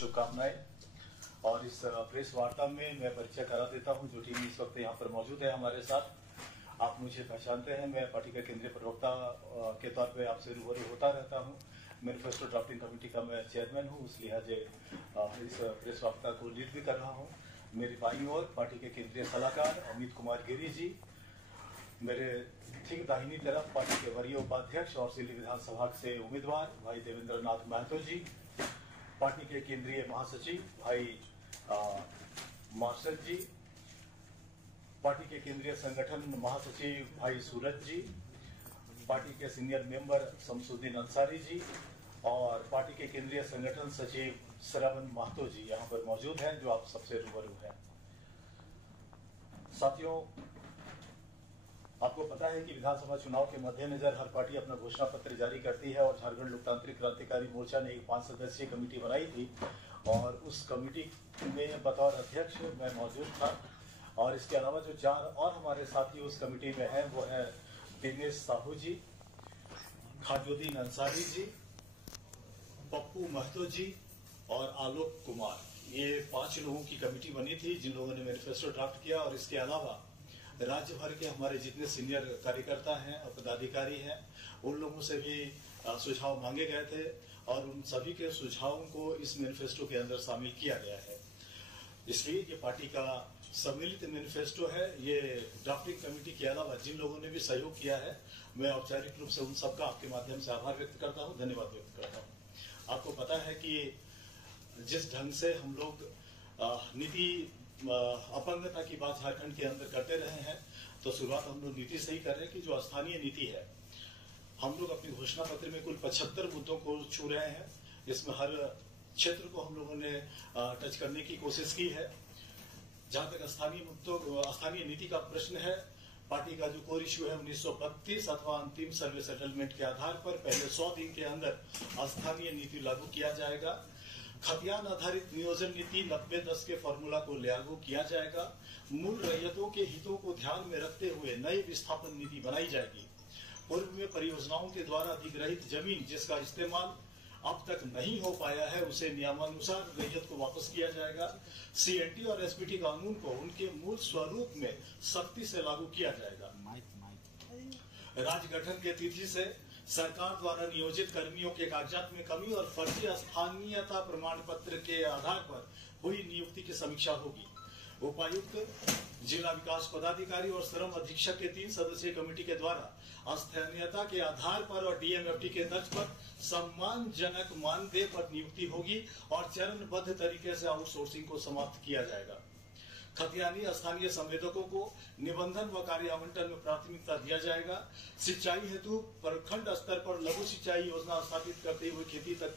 शुभकामनाएं। और इस प्रेस वार्ता में मैं परिचय करा देता हूं जो टीम इस वक्त यहाँ पर मौजूद है हमारे साथ। आप मुझे पहचानते हैं, मैं पार्टी का केंद्रीय प्रवक्ता के तौर पे आपसे रूबरू होता रहता हूं। मैनिफेस्टो ड्राफ्टिंग कमेटी का मैं चेयरमैन हूं, इस लिहाजे इस प्रेस वार्ता को लीड भी कर रहा हूं। मेरी बाईं ओर पार्टी के केंद्रीय सलाहकार अमित कुमार गिरी जी, मेरे ठीक दाहिनी तरफ पार्टी के वरीय उपाध्यक्ष और सिल्ली विधानसभा से उम्मीदवार भाई देवेंद्र नाथ महतो जी, पार्टी के केंद्रीय महासचिव भाई मार्शल जी, पार्टी के केंद्रीय संगठन महासचिव भाई सूरज जी, पार्टी के सीनियर मेंबर शमसुद्दीन अंसारी जी और पार्टी के केंद्रीय संगठन सचिव श्रवण महतो जी यहाँ पर मौजूद हैं जो आप सबसे रूबरू हैं। साथियों, आपको पता है कि विधानसभा चुनाव के मद्देनजर हर पार्टी अपना घोषणा पत्र जारी करती है और झारखंड लोकतांत्रिक क्रांतिकारी मोर्चा ने एक 5 सदस्यीय कमेटी बनाई थी और उस कमेटी में बतौर अध्यक्ष मैं मौजूद था। और इसके अलावा जो 4 और हमारे साथी उस कमेटी में हैं वो है दिनेश साहू जी, खाजुद्दीन अंसारी जी, पप्पू महतो जी और आलोक कुमार। ये 5 लोगों की कमेटी बनी थी जिन लोगों ने मैनिफेस्टो ड्राफ्ट किया। और इसके अलावा राज्य भर के हमारे जितने सीनियर कार्यकर्ता हैं और पदाधिकारी हैं उन लोगों से भी सुझाव मांगे गए थे और उन सभी के सुझावों को इस मैनिफेस्टो के अंदर शामिल किया गया है। इसलिए ये पार्टी का सम्मिलित मैनिफेस्टो है। ये ड्राफ्टिंग कमेटी के अलावा जिन लोगों ने भी सहयोग किया है, मैं औपचारिक रूप से उन सबका आपके माध्यम से आभार व्यक्त करता हूं, धन्यवाद व्यक्त करता हूं। आपको पता है कि जिस ढंग से हम लोग नीति अपंगता की बात झारखंड के अंदर करते रहे हैं, तो शुरुआत हम लोग नीति से ही कर रहे हैं कि जो स्थानीय नीति है, हम लोग अपनी घोषणा पत्र में कुल 75 मुद्दों को छू रहे हैं। इसमें हर क्षेत्र को हम लोगों ने टच करने की कोशिश की है। जहां तक स्थानीय नीति का प्रश्न है, पार्टी का जो कोर इश्यू है 1932 अथवा अंतिम सर्वे सेटलमेंट के आधार पर पहले 100 दिन के अंदर स्थानीय नीति लागू किया जाएगा। खतियान आधारित नियोजन नीति 90-10 के फॉर्मूला को लागू किया जाएगा। मूल रैयतों के हितों को ध्यान में रखते हुए नई विस्थापन नीति बनाई जाएगी। पूर्व में परियोजनाओं के द्वारा अधिग्रहित जमीन जिसका इस्तेमाल अब तक नहीं हो पाया है, उसे नियमानुसार रैयत को वापस किया जाएगा। सीएनटी और एसपीटी कानून को उनके मूल स्वरूप में सख्ती से लागू किया जाएगा। राज्य गठन के तिथि से सरकार द्वारा नियोजित कर्मियों के कागजात में कमी और फर्जी स्थानीयता प्रमाण पत्र के आधार पर हुई नियुक्ति की समीक्षा होगी। उपायुक्त, जिला विकास पदाधिकारी और श्रम अधीक्षक के 3 सदस्यीय कमेटी के द्वारा स्थानीयता के आधार पर और डीएमएफटी के तर्ज पर सम्मानजनक मानदेय पर नियुक्ति होगी और चरणबद्ध तरीके से आउटसोर्सिंग को समाप्त किया जाएगा। खतियानी स्थानीय संवेदकों को निबंधन व कार्य आवंटन में प्राथमिकता दिया जाएगा। सिंचाई हेतु प्रखंड स्तर पर लघु सिंचाई योजना स्थापित करते हुए खेती तक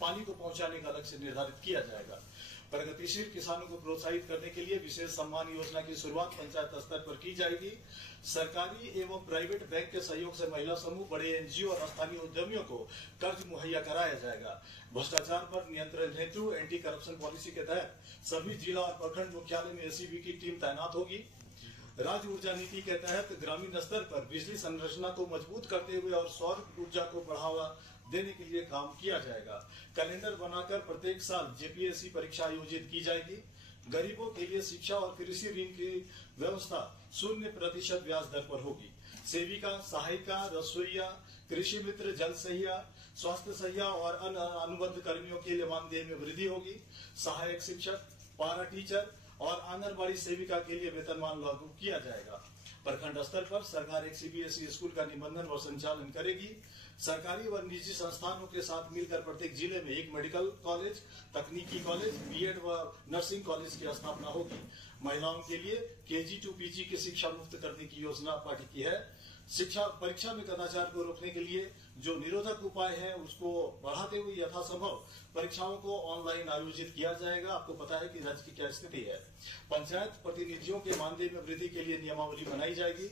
पानी को पहुंचाने का लक्ष्य निर्धारित किया जाएगा। प्रगतिशील किसानों को प्रोत्साहित करने के लिए विशेष सम्मान योजना की शुरुआत पंचायत स्तर पर की जाएगी। सरकारी एवं प्राइवेट बैंक के सहयोग से महिला समूह, बड़े एनजीओ और स्थानीय उद्यमियों को कर्ज मुहैया कराया जाएगा। भ्रष्टाचार पर नियंत्रण हेतु एंटी करप्शन पॉलिसी के तहत सभी जिला और प्रखंड मुख्यालय में एसीबी की टीम तैनात होगी। राज्य ऊर्जा नीति के तहत ग्रामीण स्तर पर बिजली संरचना को मजबूत करते हुए और सौर ऊर्जा को बढ़ावा देने के लिए काम किया जाएगा। कैलेंडर बनाकर प्रत्येक साल जेपीएससी परीक्षा आयोजित की जाएगी। गरीबों के लिए शिक्षा और कृषि ऋण की व्यवस्था 0% ब्याज दर पर होगी। सेविका, सहायिका, रसोईया, कृषि मित्र, जल सहिया, स्वास्थ्य सहिया और अन्य अनुबंध कर्मियों के लिए मानदेय में वृद्धि होगी। सहायक शिक्षक, पारा टीचर और आंगनबाड़ी सेविका के लिए वेतनमान लागू किया जाएगा। प्रखंड स्तर पर सरकार एक सीबीएसई स्कूल का निबंधन और संचालन करेगी। सरकारी व निजी संस्थानों के साथ मिलकर प्रत्येक जिले में एक मेडिकल कॉलेज, तकनीकी कॉलेज, बीएड व नर्सिंग कॉलेज की स्थापना होगी। महिलाओं के लिए केजी टू पीजी की शिक्षा मुफ्त करने की योजना पार्टी की है। शिक्षा परीक्षा में कदाचार को रोकने के लिए जो निरोधक उपाय है उसको बढ़ाते हुए यथासंभव परीक्षाओं को ऑनलाइन आयोजित किया जाएगा। आपको पता है कि राज्य की क्या स्थिति है। पंचायत प्रतिनिधियों के मानदेय में वृद्धि के लिए नियमावली बनाई जाएगी।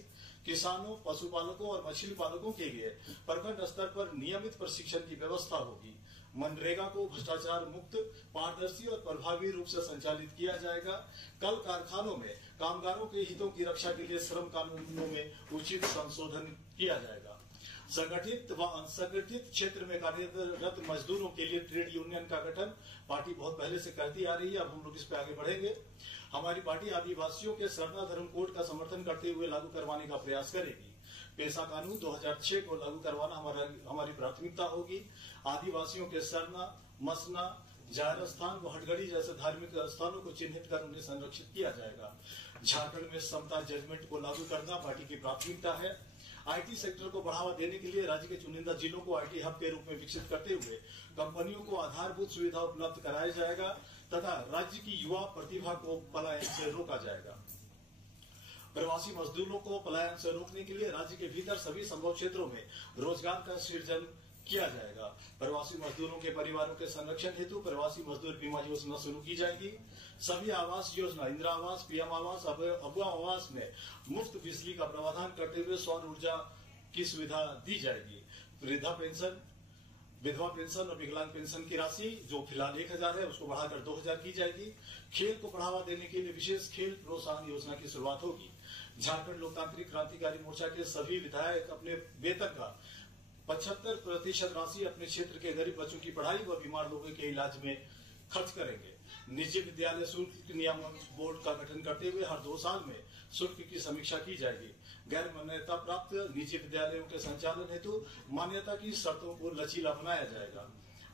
किसानों, पशुपालकों और मछली पालकों के लिए प्रखंड स्तर पर नियमित प्रशिक्षण की व्यवस्था होगी। मनरेगा को भ्रष्टाचार मुक्त, पारदर्शी और प्रभावी रूप से संचालित किया जाएगा। कल कारखानों में कामगारों के हितों की रक्षा के लिए श्रम कानूनों में उचित संशोधन किया जाएगा। संगठित व असंगठित क्षेत्र में कार्यरत मजदूरों के लिए ट्रेड यूनियन का गठन पार्टी बहुत पहले से करती आ रही है। अब हम लोग इस पे आगे बढ़ेंगे। हमारी पार्टी आदिवासियों के सरना धर्म कोड का समर्थन करते हुए लागू करवाने का प्रयास करेगी। पेशा कानून 2006 को लागू करवाना हमारी प्राथमिकता होगी। आदिवासियों के सरना, मसना, जायर स्थान व हटगड़ी जैसे धार्मिक स्थानों को चिन्हित कर उन्हें संरक्षित किया जाएगा। झारखंड में समता जजमेंट को लागू करना पार्टी की प्राथमिकता है। आईटी सेक्टर को बढ़ावा देने के लिए राज्य के चुनिंदा जिलों को आईटी हब के रूप में विकसित करते हुए कंपनियों को आधारभूत सुविधा उपलब्ध कराया जाएगा तथा राज्य की युवा प्रतिभा को पलायन से रोका जाएगा। प्रवासी मजदूरों को पलायन से रोकने के लिए राज्य के भीतर सभी संभव क्षेत्रों में रोजगार का सृजन किया जाएगा। प्रवासी मजदूरों के परिवारों के संरक्षण हेतु प्रवासी मजदूर बीमा योजना शुरू की जाएगी। सभी आवास योजना, इंदिरा आवास, पीएम आवास, अगुआ आवास में मुफ्त बिजली का प्रावधान करते हुए सौर ऊर्जा की सुविधा दी जाएगी। वृद्धा पेंशन, विधवा पेंशन और विकलांग पेंशन की राशि जो फिलहाल 1000 है उसको बढ़ाकर 2000 की जाएगी। खेल को बढ़ावा देने के लिए विशेष खेल प्रोत्साहन योजना की शुरुआत होगी। झारखंड लोकतांत्रिक क्रांतिकारी मोर्चा के सभी विधायक अपने वेतन का 75% राशि अपने क्षेत्र के गरीब बच्चों की पढ़ाई व बीमार लोगों के इलाज में खर्च करेंगे। निजी विद्यालय शुल्क नियामक बोर्ड का गठन करते हुए हर 2 साल में शुल्क की समीक्षा की जाएगी। गैर मान्यता प्राप्त निजी विद्यालयों के संचालन हेतु मान्यता की शर्तों को लचीला बनाया जाएगा।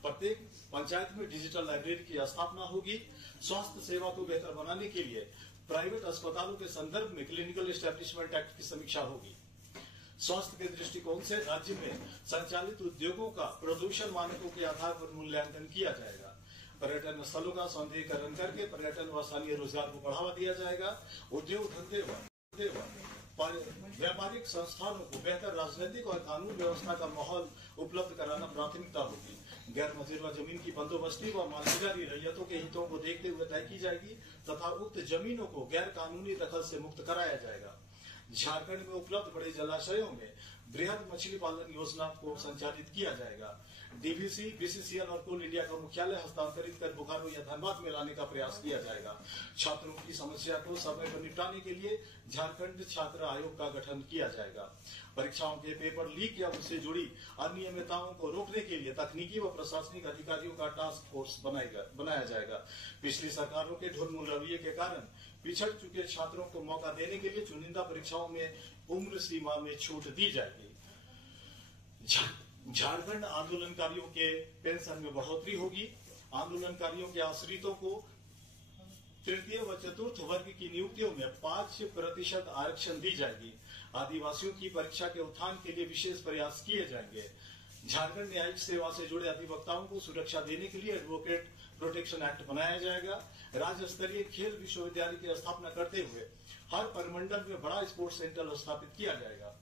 प्रत्येक पंचायत में डिजिटल लाइब्रेरी की स्थापना होगी। स्वास्थ्य सेवा को बेहतर बनाने के लिए प्राइवेट अस्पतालों के संदर्भ में क्लिनिकल एस्टेब्लिशमेंट एक्ट की समीक्षा होगी। स्वास्थ्य के दृष्टिकोण से राज्य में संचालित उद्योगों का प्रदूषण मानकों के आधार पर मूल्यांकन किया जाएगा। पर्यटन स्थलों का सौंदर्यीकरण करके पर्यटन व स्थानीय रोजगार को बढ़ावा दिया जाएगा। उद्योग धंधे व व्यापारिक संस्थानों को बेहतर राजनीतिक और कानून व्यवस्था का माहौल उपलब्ध कराना प्राथमिकता होगी। गैर मंजूर जमीन की बंदोबस्ती व मालगुजारी रैयतों के हितों को देखते हुए तय की जाएगी तथा उक्त जमीनों को गैर कानूनी दखल से मुक्त कराया जाएगा। झारखंड में उपलब्ध बड़े जलाशयों में बृहद मछली पालन योजना को संचालित किया जाएगा। डीवीसी, बीसीसीएल और कोल इंडिया का मुख्यालय हस्तांतरित कर बोकारो या धनबाद में लाने का प्रयास किया जाएगा। छात्रों की समस्या को समय पर निपटाने के लिए झारखंड छात्र आयोग का गठन किया जाएगा। परीक्षाओं के पेपर लीक या उससे जुड़ी अनियमितताओं को रोकने के लिए तकनीकी व प्रशासनिक अधिकारियों का टास्क फोर्स बनाया जाएगा। पिछली सरकारों के ढुलमुल रवैये के कारण पिछड़ चुके छात्रों को मौका देने के लिए चुनिंदा परीक्षाओं में उम्र सीमा में छूट दी जाएगी। झारखंड आंदोलनकारियों के पेंशन में बढ़ोतरी होगी। आंदोलनकारियों के आश्रितों को तृतीय व चतुर्थ वर्ग की नियुक्तियों में 5% आरक्षण दी जाएगी। आदिवासियों की परीक्षा के उत्थान के लिए विशेष प्रयास किए जाएंगे। झारखंड न्यायिक सेवा से जुड़े अधिवक्ताओं को सुरक्षा देने के लिए एडवोकेट प्रोटेक्शन एक्ट बनाया जाएगा। राज्य स्तरीय खेल विश्वविद्यालय की स्थापना करते हुए हर परिमंडल में बड़ा स्पोर्ट्स सेंटर स्थापित किया जाएगा।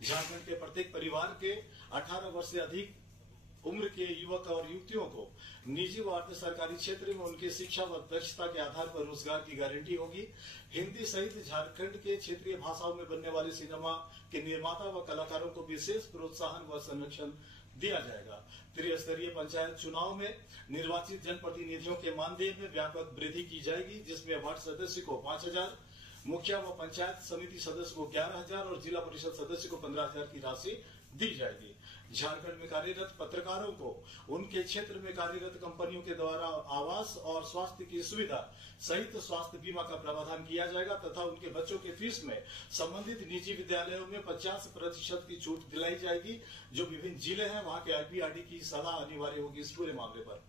झारखंड के प्रत्येक परिवार के 18 वर्ष से अधिक उम्र के युवक और युवतियों को निजी व अर्ध सरकारी क्षेत्र में उनकी शिक्षा व दक्षता के आधार पर रोजगार की गारंटी होगी। हिंदी सहित झारखंड के क्षेत्रीय भाषाओं में बनने वाले सिनेमा के निर्माता व कलाकारों को विशेष प्रोत्साहन व संरक्षण दिया जाएगा। त्रिस्तरीय पंचायत चुनाव में निर्वाचित जनप्रतिनिधियों के मानदेय में व्यापक वृद्धि की जाएगी, जिसमें वार्ड सदस्य को 5000, मुखिया व पंचायत समिति सदस्य को 11000 और जिला परिषद सदस्य को 15000 की राशि दी जाएगी। झारखंड में कार्यरत पत्रकारों को उनके क्षेत्र में कार्यरत कंपनियों के द्वारा आवास और स्वास्थ्य की सुविधा सहित स्वास्थ्य बीमा का प्रावधान किया जाएगा तथा उनके बच्चों के फीस में संबंधित निजी विद्यालयों में 50% की छूट दिलाई जाएगी। जो विभिन्न जिले हैं वहां के आईपीआरडी की सलाह अनिवार्य होगी इस पूरे मामले पर।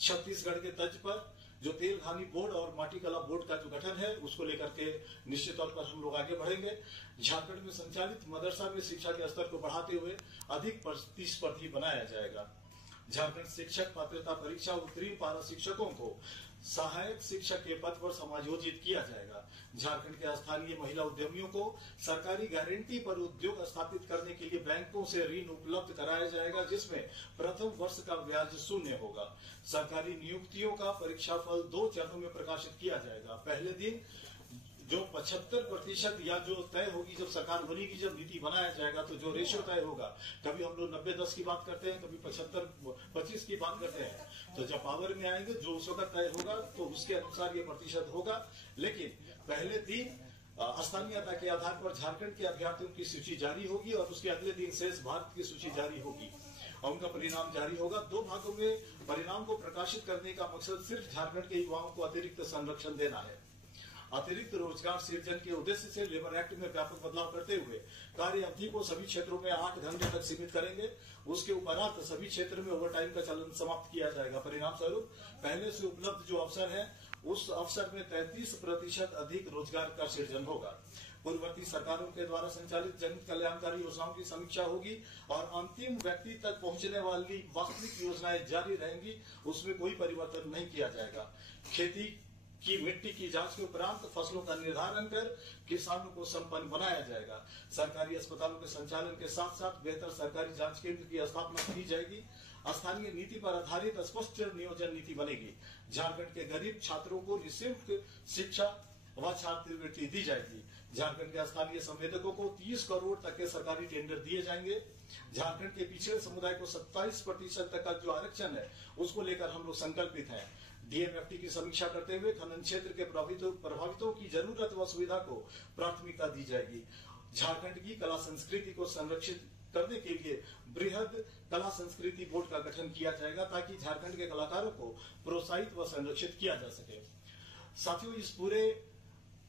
छत्तीसगढ़ के तर्ज पर जो तेल खानी बोर्ड और माटी कला बोर्ड का जो गठन है उसको लेकर के निश्चित तौर पर हम लोग आगे बढ़ेंगे। झारखंड में संचालित मदरसा में शिक्षा के स्तर को बढ़ाते हुए अधिक प्रतिस्पर्धी बनाया जाएगा। झारखंड शिक्षक पात्रता परीक्षा उत्तीर्ण पारा शिक्षकों को सहायक शिक्षक के पद पर समायोजित किया जाएगा। झारखंड के स्थानीय महिला उद्यमियों को सरकारी गारंटी पर उद्योग स्थापित करने के लिए बैंकों से ऋण उपलब्ध कराया जाएगा, जिसमें प्रथम वर्ष का ब्याज 0 होगा। सरकारी नियुक्तियों का परीक्षाफल 2 चरणों में प्रकाशित किया जाएगा। पहले दिन जो 75% या जो तय होगी, जब सरकार बनेगी, जब नीति बनाया जाएगा तो जो रेशियो तय होगा, कभी हम लोग 90-10 की बात करते हैं, कभी 75-25 की बात करते हैं, तो जब पावर में आएंगे जो उस वक्त तय होगा तो उसके अनुसार ये प्रतिशत होगा। लेकिन पहले दिन स्थानीयता के आधार पर झारखंड के अभ्यर्थियों की सूची जारी होगी और उसके अगले दिन शेष भारत की सूची जारी होगी और उनका परिणाम जारी होगा। 2 भागों में परिणाम को प्रकाशित करने का मकसद सिर्फ झारखंड के युवाओं को अतिरिक्त संरक्षण देना है। अतिरिक्त रोजगार सृजन के उद्देश्य से लेबर एक्ट में व्यापक बदलाव करते हुए कार्य अवधि को सभी क्षेत्रों में 8 घंटे तक सीमित करेंगे। उसके उपरांत सभी क्षेत्र में ओवरटाइम का चलन समाप्त किया जाएगा। परिणाम स्वरूप पहले से उपलब्ध जो अवसर है उस अवसर में 33% अधिक रोजगार का सृजन होगा। पूर्ववर्ती सरकारों के द्वारा संचालित जन कल्याणकारी योजनाओं की समीक्षा होगी और अंतिम व्यक्ति तक पहुंचने वाली वास्तविक योजनाएं जारी रहेंगी, उसमें कोई परिवर्तन नहीं किया जाएगा। खेती की मिट्टी की जांच के उपरांत फसलों का निर्धारण कर किसानों को संपन्न बनाया जाएगा। सरकारी अस्पतालों के संचालन के साथ साथ बेहतर सरकारी जांच केंद्र की स्थापना की जाएगी। स्थानीय नीति पर आधारित स्पष्ट नियोजन नीति बनेगी। झारखंड के गरीब छात्रों को निःशुल्क शिक्षा व छात्रवृत्ति दी जाएगी। झारखंड के स्थानीय संवेदकों को 30 करोड़ तक के सरकारी टेंडर दिए जाएंगे। झारखंड के पिछड़े समुदाय को 27% तक का जो आरक्षण है उसको लेकर हम लोग संकल्पित हैं। डीएमएफटी की समीक्षा करते हुए खनन क्षेत्र के प्रभावितों की जरूरत व सुविधा को प्राथमिकता दी जाएगी। झारखंड की कला संस्कृति को संरक्षित करने के लिए बृहद कला संस्कृति बोर्ड का गठन किया जाएगा ताकि झारखंड के कलाकारों को प्रोत्साहित व संरक्षित किया जा सके। साथियों, इस पूरे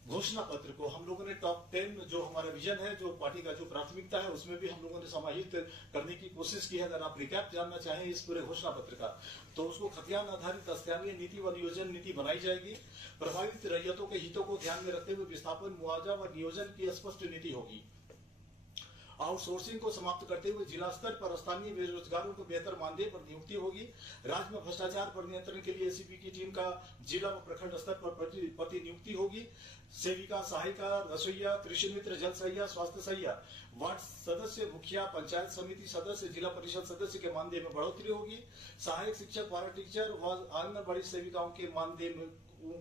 घोषणा पत्र को हम लोगों ने टॉप 10 जो हमारा विजन है, जो पार्टी का जो प्राथमिकता है, उसमें भी हम लोगों ने समाहित करने की कोशिश की है। अगर आप रिकैप जानना चाहें इस पूरे घोषणा पत्र का, तो उसको खतियान आधारित स्थानीय नीति व नियोजन नीति बनाई जाएगी। प्रभावित रैयतों के हितों को ध्यान में रखते हुए विस्थापन, मुआवजा व नियोजन की स्पष्ट नीति होगी। आउटसोर्सिंग को समाप्त करते हुए जिला स्तर पर स्थानीय बेरोजगारों को बेहतर मानदेय पर नियुक्ति होगी। राज्य में भ्रष्टाचार पर नियंत्रण के लिए एसीपी की टीम का जिला व प्रखंड स्तर पर प्रतिनियुक्ति होगी। सेविका, सहायिका, रसोईया, कृषि मित्र, जल सहिया, स्वास्थ्य सहिया, वार्ड सदस्य, मुखिया, पंचायत समिति सदस्य, जिला परिषद सदस्य के मानदेय में बढ़ोतरी होगी। सहायक शिक्षक, पारा टीचर व आंगनबाड़ी सेविकाओं के मानदेय में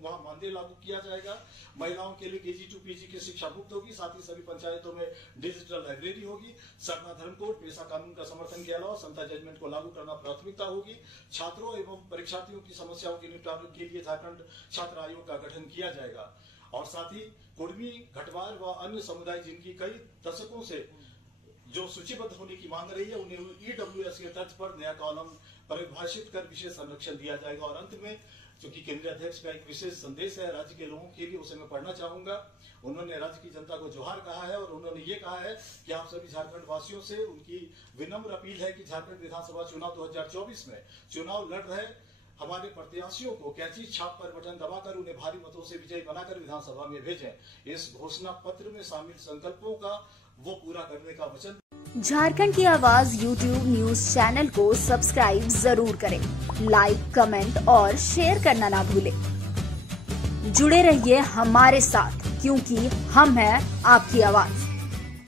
वहाँ मानदेय लागू किया जाएगा। महिलाओं के लिए केजी टू पीजी की शिक्षा मुक्त होगी। साथ ही सभी पंचायतों में डिजिटल लाइब्रेरी होगी। सरना धर्म कोड, पेशा कानून का समर्थन के अलावा समता जजमेंट को लागू करना प्राथमिकता होगी। छात्रों एवं परीक्षार्थियों की समस्याओं के निपटारे के लिए झारखंड छात्र आयोग का गठन किया जाएगा। और साथ ही कुर्मी, घटवार व अन्य समुदाय जिनकी कई दशकों से जो सूचीबद्ध होने की मांग रही है, उन्हें ईडब्ल्यूएस के तर्ज पर नया कॉलम परिभाषित कर विशेष संरक्षण दिया जाएगा। और अंत में क्योंकि केंद्रीय अध्यक्ष का एक विशेष संदेश है राज्य के लोगों के लिए, उसे मैं पढ़ना चाहूंगा। उन्होंने राज्य की जनता को जोहार कहा है और उन्होंने ये कहा है कि आप सभी झारखंड वासियों से उनकी विनम्र अपील है कि झारखंड विधानसभा चुनाव 2024 में चुनाव लड़ रहे हमारे प्रत्याशियों को कैंची छाप पर बटन दबाकर उन्हें भारी मतों से विजयी बनाकर विधानसभा में भेजें। इस घोषणा पत्र में शामिल संकल्पों का वो पूरा करने का वचन। झारखंड की आवाज YouTube न्यूज चैनल को सब्सक्राइब जरूर करें, लाइक, कमेंट और शेयर करना ना भूलें। जुड़े रहिए हमारे साथ, क्योंकि हम हैं आपकी आवाज।